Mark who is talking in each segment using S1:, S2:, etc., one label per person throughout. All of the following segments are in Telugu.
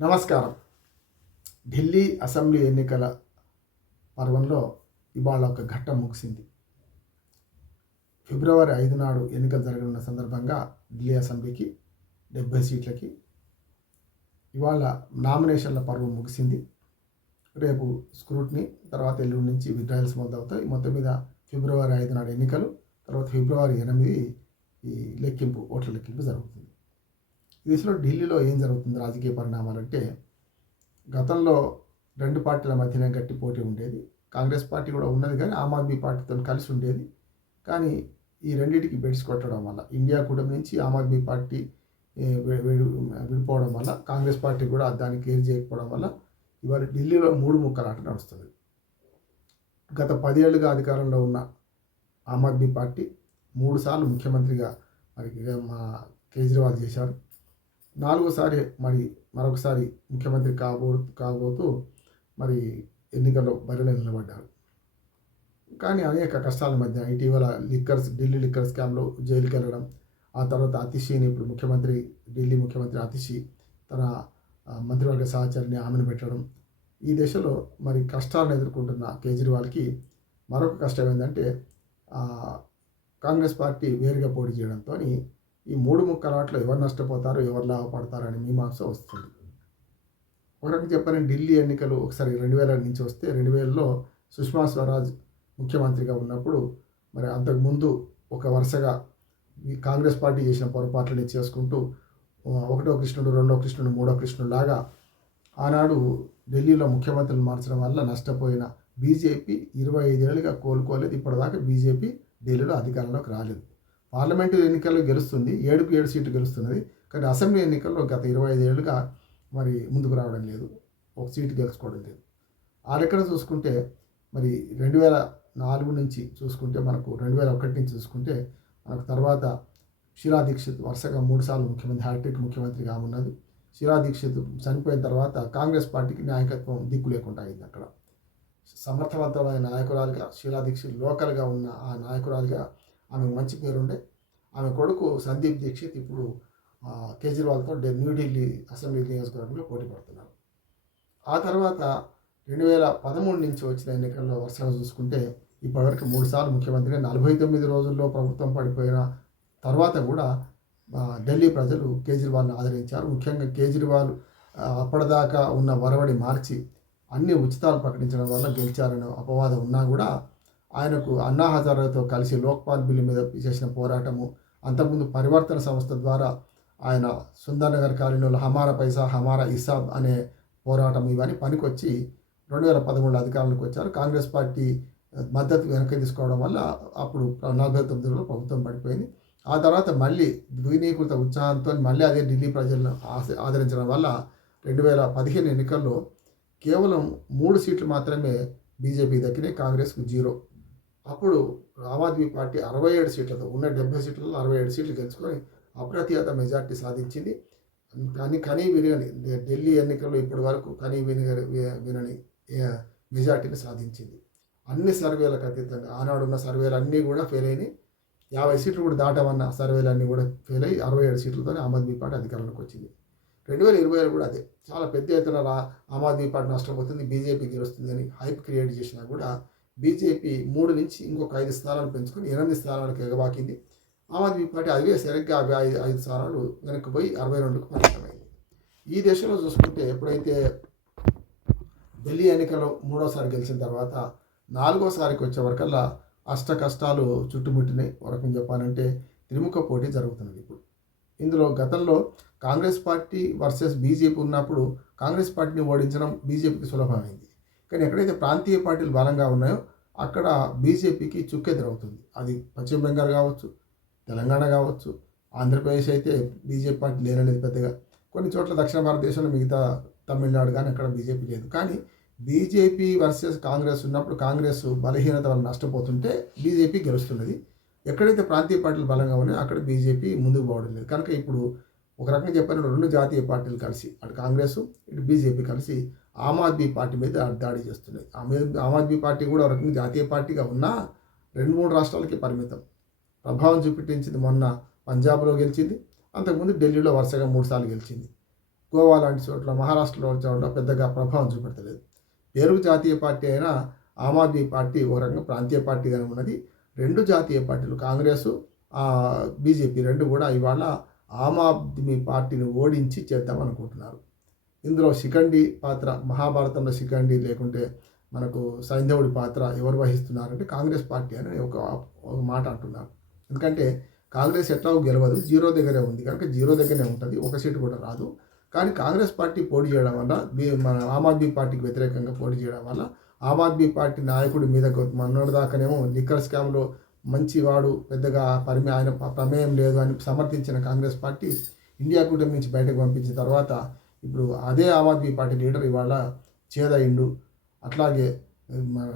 S1: నమస్కారం. ఢిల్లీ అసెంబ్లీ ఎన్నికల పర్వంలో ఇవాళ ఒక ఘట్టం ముగిసింది. ఫిబ్రవరి ఐదు నాడు ఎన్నికలు జరగనున్న సందర్భంగా ఢిల్లీ అసెంబ్లీకి డెబ్బై సీట్లకి ఇవాళ నామినేషన్ల పర్వం ముగిసింది. రేపు స్క్రూట్ని తర్వాత ఎల్లుండి నుంచి విడ్రాయల్స్ మొదలవుతాయి. మొత్తం మీద ఫిబ్రవరి ఐదు నాడు ఎన్నికలు తర్వాత ఫిబ్రవరి ఎనిమిది ఈ లెక్కింపు ఓట్ల లెక్కింపు జరుగుతుంది. ఈ దిశలో ఢిల్లీలో ఏం జరుగుతుంది రాజకీయ పరిణామాలంటే గతంలో రెండు పార్టీల మధ్యనే గట్టి పోటీ ఉండేది. కాంగ్రెస్ పార్టీ కూడా ఉన్నది కానీ ఆమ్ ఆద్మీ పార్టీతో కలిసి ఉండేది. కానీ ఈ రెండింటికి బెడ్స్ కొట్టడం వల్ల ఇండియా కూటమి నుంచి ఆమ్ ఆద్మీ పార్టీ విడిపోవడం వల్ల కాంగ్రెస్ పార్టీ కూడా దాన్ని కేర్ చేయకపోవడం వల్ల ఇవాళ ఢిల్లీలో మూడు ముక్కలాట నడుస్తుంది. గత పదేళ్ళుగా అధికారంలో ఉన్న ఆమ్ ఆద్మీ పార్టీ మూడుసార్లు ముఖ్యమంత్రిగా మరి మా కేజ్రీవాల్ చేశారు. నాలుగోసారి మరి మరొకసారి ముఖ్యమంత్రి కాబో కాబోతూ మరి ఎన్నికల్లో బరిలో నిలబడ్డారు. కానీ అనేక కష్టాల మధ్య ఇటీవల లిక్కర్స్ ఢిల్లీ లిక్కర్ స్కామ్లో జైలుకి వెళ్ళడం ఆ తర్వాత అతిషిని ఇప్పుడు ముఖ్యమంత్రి ఢిల్లీ ముఖ్యమంత్రి అతిషి తన మంత్రివర్గ సహచరిని ఆమెను పెట్టడం ఈ దశలో మరి కష్టాలను ఎదుర్కొంటున్న కేజ్రీవాల్కి మరొక కష్టం ఏంటంటే కాంగ్రెస్ పార్టీ వేరుగా పోటీ చేయడంతో ఈ మూడు ముక్కలాట్లో ఎవరు నష్టపోతారు ఎవరు లాభపడతారు అనే మీమాంస వస్తుంది. ఒక రకంగా చెప్పాలంటే ఢిల్లీ ఎన్నికలు ఒకసారి రెండు వేల నుంచి వస్తే రెండు వేలలో సుష్మా స్వరాజ్ ముఖ్యమంత్రిగా ఉన్నప్పుడు మరి అంతకుముందు ఒక వరుసగా ఈ కాంగ్రెస్ పార్టీ చేసిన పొరపాట్లని చేసుకుంటూ ఒకటో కృష్ణుడు రెండో కృష్ణుడు మూడో కృష్ణుడు లాగా ఆనాడు ఢిల్లీలో ముఖ్యమంత్రులు మార్చడం వల్ల నష్టపోయిన బీజేపీ ఇరవై ఐదేళ్ళుగా కోలుకోలేదు. ఇప్పటిదాకా బీజేపీ ఢిల్లీలో అధికారంలోకి రాలేదు. పార్లమెంటు ఎన్నికల్లో గెలుస్తుంది ఏడుకు ఏడు సీట్లు గెలుస్తున్నది. కానీ అసెంబ్లీ ఎన్నికల్లో గత ఇరవై ఐదేళ్ళుగా మరి ముందుకు రావడం లేదు. ఒక సీటు గెలుచుకోవడం లేదు. ఆ లెక్కన చూసుకుంటే మరి రెండు వేల నాలుగు నుంచి చూసుకుంటే మనకు రెండు వేల ఒకటి నుంచి చూసుకుంటే మనకు తర్వాత షీలా దీక్షిత్ వరుసగా మూడు సార్లు ముఖ్యమంత్రి హ్యాట్రిక్ ముఖ్యమంత్రిగా ఉన్నది షీలా దీక్షిత్ చనిపోయిన తర్వాత కాంగ్రెస్ పార్టీకి నాయకత్వం దిక్కు లేకుండా అయింది అక్కడ. సమర్థవంతమైన నాయకురాలుగా షీలా దీక్షిత్ లోకల్గా ఉన్న ఆ నాయకురాలుగా ఆమె మంచి పేరుండే. ఆమె కొడుకు సందీప్ దీక్షిత్ ఇప్పుడు కేజ్రీవాల్తో న్యూఢిల్లీ అసెంబ్లీ నియోజకవర్గంలో పోటీ పడుతున్నారు. ఆ తర్వాత రెండు వేల పదమూడు నుంచి వచ్చిన ఎన్నికల్లో వర్షాలు చూసుకుంటే ఇప్పటివరకు మూడు సార్లు ముఖ్యమంత్రిగా నలభై తొమ్మిది రోజుల్లో ప్రభుత్వం పడిపోయిన తర్వాత కూడా ఢిల్లీ ప్రజలు కేజ్రీవాల్ని ఆదరించారు. ముఖ్యంగా కేజ్రీవాల్ అప్పటిదాకా ఉన్న వరవడి మార్చి అన్ని ఉచితాలు ప్రకటించడం వల్ల గెలిచారనే అపవాదం ఉన్నా కూడా ఆయనకు అన్నా హజారాతో కలిసి లోక్పాల్ బిల్లు మీద చేసిన పోరాటము అంతకుముందు పరివర్తన సంస్థ ద్వారా ఆయన సుందర్నగర్ కాలనీలో హమారా పైసా హమారా ఇసాబ్ అనే పోరాటం ఇవన్నీ పనికొచ్చి రెండు వేల పదమూడు అధికారంలోకి వచ్చారు. కాంగ్రెస్ పార్టీ మద్దతు వెనక్కి తీసుకోవడం వల్ల అప్పుడు నలభై తొమ్మిదిలో ప్రభుత్వం పడిపోయింది. ఆ తర్వాత మళ్ళీ ద్వినీకృత ఉత్సాహంతో మళ్ళీ అదే ఢిల్లీ ప్రజలను ఆశ- ఆదరించడం వల్ల రెండు వేల పదిహేను ఎన్నికల్లో కేవలం మూడు సీట్లు మాత్రమే బీజేపీ దక్కినాయి కాంగ్రెస్కు జీరో. అప్పుడు ఆమ్ ఆద్మీ పార్టీ అరవై ఏడు సీట్లతో ఉన్న డెబ్బై సీట్లలో అరవై ఏడు సీట్లు గెలుచుకొని అప్రతిహత మెజార్టీ సాధించింది. కానీ కనీ వినని ఢిల్లీ ఎన్నికల్లో ఇప్పటి వరకు కనీ విని వినని మెజార్టీని సాధించింది. అన్ని సర్వేలకు అతీతంగా ఆనాడున్న సర్వేలు అన్నీ కూడా ఫెయిల్ అయినాయి. యాభై సీట్లు కూడా దాటమన్న సర్వేలు అన్నీ కూడా ఫెయిల్ అయ్యి అరవై ఏడు సీట్లతోనే ఆమ్ ఆద్మీ పార్టీ అధికారంలోకి వచ్చింది. రెండు వేల ఇరవై ఏడు కూడా అదే. చాలా పెద్ద ఎత్తున ఆమ్ ఆద్మీ పార్టీ నష్టపోతుంది బీజేపీ గెలుస్తుందని హైప్ క్రియేట్ చేసినా కూడా బీజేపీ మూడు నుంచి ఇంకొక ఐదు స్థానాలు పెంచుకొని ఎనిమిది స్థానాలకు ఎగబాకింది. ఆమ్ ఆద్మీ పార్టీ అదివే సరిగ్గా ఐదు ఐదు స్థానాలు వెనక్కి పోయి అరవై రెండుకు పరిమితమైంది. ఈ దేశంలో చూసుకుంటే ఎప్పుడైతే ఢిల్లీ ఎన్నికలో మూడోసారి గెలిచిన తర్వాత నాలుగోసారికి వచ్చే వరకల్లా అష్ట కష్టాలు చుట్టుముట్టినాయి. వరకు చెప్పాలంటే త్రిముఖ పోటీ జరుగుతున్నది ఇప్పుడు. ఇందులో గతంలో కాంగ్రెస్ పార్టీ వర్సెస్ బీజేపీ ఉన్నప్పుడు కాంగ్రెస్ పార్టీని ఓడించడం బీజేపీకి సులభమైంది. కానీ ఎక్కడైతే ప్రాంతీయ పార్టీలు బలంగా ఉన్నాయో అక్కడ బీజేపీకి చుక్కెదురవుతుంది. అది పశ్చిమ బెంగాల్ కావచ్చు తెలంగాణ కావచ్చు ఆంధ్రప్రదేశ్ అయితే బీజేపీ పార్టీ లేననేది పెద్దగా. కొన్ని చోట్ల దక్షిణ భారతదేశంలో మిగతా తమిళనాడు కానీ అక్కడ బీజేపీ లేదు. కానీ బీజేపీ వర్సెస్ కాంగ్రెస్ ఉన్నప్పుడు కాంగ్రెస్ బలహీనత వల్ల నష్టపోతుంటే బీజేపీ గెలుస్తున్నది. ఎక్కడైతే ప్రాంతీయ పార్టీలు బలంగా ఉన్నాయో అక్కడ బీజేపీ ముందుకు పోవడం లేదు. కనుక ఇప్పుడు ఒక రకంగా చెప్పాలంటే రెండు జాతీయ పార్టీలు కలిసి అటు కాంగ్రెస్ ఇటు బీజేపీ కలిసి ఆమ్ ఆద్మీ పార్టీ మీద దాడి చేస్తున్నాయి. ఆమె ఆమ్ ఆద్మీ పార్టీ కూడా ఒక జాతీయ పార్టీగా ఉన్నా రెండు మూడు రాష్ట్రాలకి పరిమితం. ప్రభావం చూపించింది మొన్న పంజాబ్లో గెలిచింది. అంతకుముందు ఢిల్లీలో వరుసగా మూడుసార్లు గెలిచింది. గోవా లాంటి చోట్ల మహారాష్ట్రలో చోట్ల పెద్దగా ప్రభావం చూపెడతలేదు. పేరు జాతీయ పార్టీ అయినా ఆమ్ ఆద్మీ పార్టీ ఓ రకంగా ప్రాంతీయ పార్టీగానే ఉన్నది. రెండు జాతీయ పార్టీలు కాంగ్రెస్ బీజేపీ రెండు కూడా ఇవాళ ఆమ్ ఆద్మీ పార్టీని ఓడించి చేద్దామనుకుంటున్నారు. ఇందులో శిఖండి పాత్ర మహాభారతంలో శిఖండి లేకుంటే మనకు సైంధవుడి పాత్ర ఎవరు వహిస్తున్నారంటే కాంగ్రెస్ పార్టీ అని ఒక ఒక మాట అంటున్నారు. ఎందుకంటే కాంగ్రెస్ ఎట్లా గెలవదు జీరో దగ్గరే ఉంది. కనుక జీరో దగ్గరే ఉంటుంది ఒక సీటు కూడా రాదు. కానీ కాంగ్రెస్ పార్టీ పోటీ చేయడం వల్ల మన ఆమ్ ఆద్మీ పార్టీకి వ్యతిరేకంగా పోటీ చేయడం వల్ల ఆమ్ ఆద్మీ పార్టీ నాయకుడి మీద మొన్నటి దాకానేమో లిక్కర్ స్కామ్లో మంచివాడు పెద్దగా పరిమే ఆయన ప్రమేయం లేదు అని సమర్థించిన కాంగ్రెస్ పార్టీ ఇండియా కూటమి నుంచి బయటకు పంపించిన తర్వాత ఇప్పుడు అదే ఆమ్ ఆద్మీ పార్టీ లీడర్ ఇవాళ చేదయిండు. అట్లాగే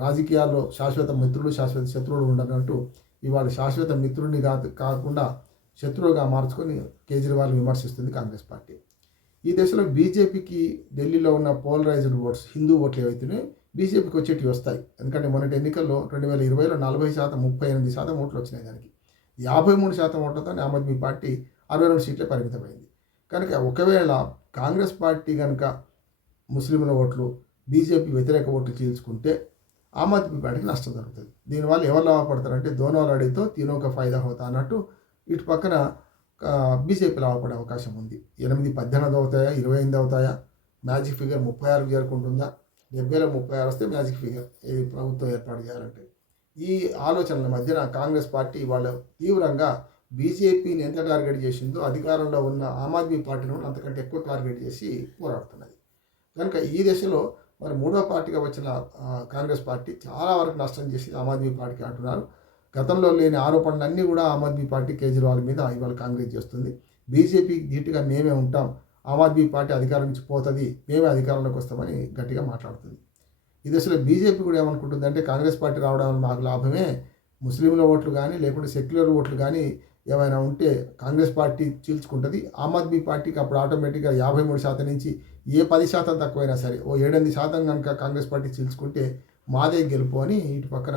S1: రాజకీయాల్లో శాశ్వత మిత్రుడు శాశ్వత శత్రువులు ఉండనట్టు ఇవాళ శాశ్వత మిత్రుడిని కా కాకుండా శత్రువుగా మార్చుకొని కేజ్రీవాల్ విమర్శిస్తుంది కాంగ్రెస్ పార్టీ. ఈ దశలో బీజేపీకి ఢిల్లీలో ఉన్న పోలరైజ్డ్ ఓట్స్ హిందూ ఓట్లు ఏవైతున్నాయో బీజేపీకి వచ్చేటివి వస్తాయి. ఎందుకంటే మొన్నటి ఎన్నికల్లో రెండు వేల ఇరవైలో నలభై శాతం ముప్పై ఎనిమిది శాతం ఓట్లు వచ్చినాయి దానికి. యాభై మూడు శాతం ఓట్లతో ఆమ్ ఆద్మీ పార్టీ అరవై రెండు సీట్లే పరిమితమైంది. కనుక ఒకవేళ కాంగ్రెస్ పార్టీ కనుక ముస్లింల ఓట్లు బీజేపీ వ్యతిరేక ఓట్లు చీల్చుకుంటే ఆమ్ ఆద్మీ పార్టీకి నష్టం జరుగుతుంది. దీనివల్ల ఎవరు లాభపడతారంటే దోనో లడితో తీనోక ఫైదా హోతా అన్నట్టు ఇటు పక్కన బీజేపీ లాభపడే అవకాశం ఉంది. ఎనిమిది పద్దెనిమిది అవుతాయా ఇరవై ఎనిమిది అవుతాయా? మ్యాజిక్ ఫిగర్ ముప్పై ఆరు చేరుకుంటుందా? డెబ్బైలో ముప్పై ఆరు వస్తే మ్యాజిక్ ఫిగర్ ఇది ప్రభుత్వం ఏర్పాటు చేయాలంటే. ఈ ఆలోచనల మధ్యన కాంగ్రెస్ పార్టీ వాళ్ళు తీవ్రంగా బీజేపీని ఎంత టార్గెట్ చేసిందో అధికారంలో ఉన్న ఆమ్ ఆద్మీ పార్టీని కూడా అంతకంటే ఎక్కువ టార్గెట్ చేసి పోరాడుతున్నది. కనుక ఈ దశలో మరి మూడో పార్టీగా వచ్చిన కాంగ్రెస్ పార్టీ చాలా వరకు నష్టం చేసి ఆమ్ ఆద్మీ పార్టీకి అంటున్నారు. గతంలో లేని ఆరోపణలన్నీ కూడా ఆమ్ ఆద్మీ పార్టీ కేజ్రీవాల్ మీద ఇవాళ కాంగ్రెస్ చేస్తుంది. బీజేపీకి ధీటుగా మేమే ఉంటాం ఆమ్ ఆద్మీ పార్టీ అధికారం నుంచి పోతుంది మేమే అధికారంలోకి వస్తామని గట్టిగా మాట్లాడుతుంది. ఈ దశలో బీజేపీ కూడా ఏమనుకుంటుందంటే కాంగ్రెస్ పార్టీ రావడం వల్ల మాకు లాభమే ముస్లింల ఓట్లు కానీ లేకుంటే సెక్యులర్ ఓట్లు కానీ ఏమైనా ఉంటే కాంగ్రెస్ పార్టీ చీల్చుకుంటుంది. ఆమ్ ఆద్మీ పార్టీకి అప్పుడు ఆటోమేటిక్గా యాభై మూడు శాతం నుంచి ఏ పది శాతం తక్కువైనా సరే ఓ ఏడెనిమిది శాతం కనుక కాంగ్రెస్ పార్టీ చీల్చుకుంటే మాదే గెలుపు అని ఇటు పక్కన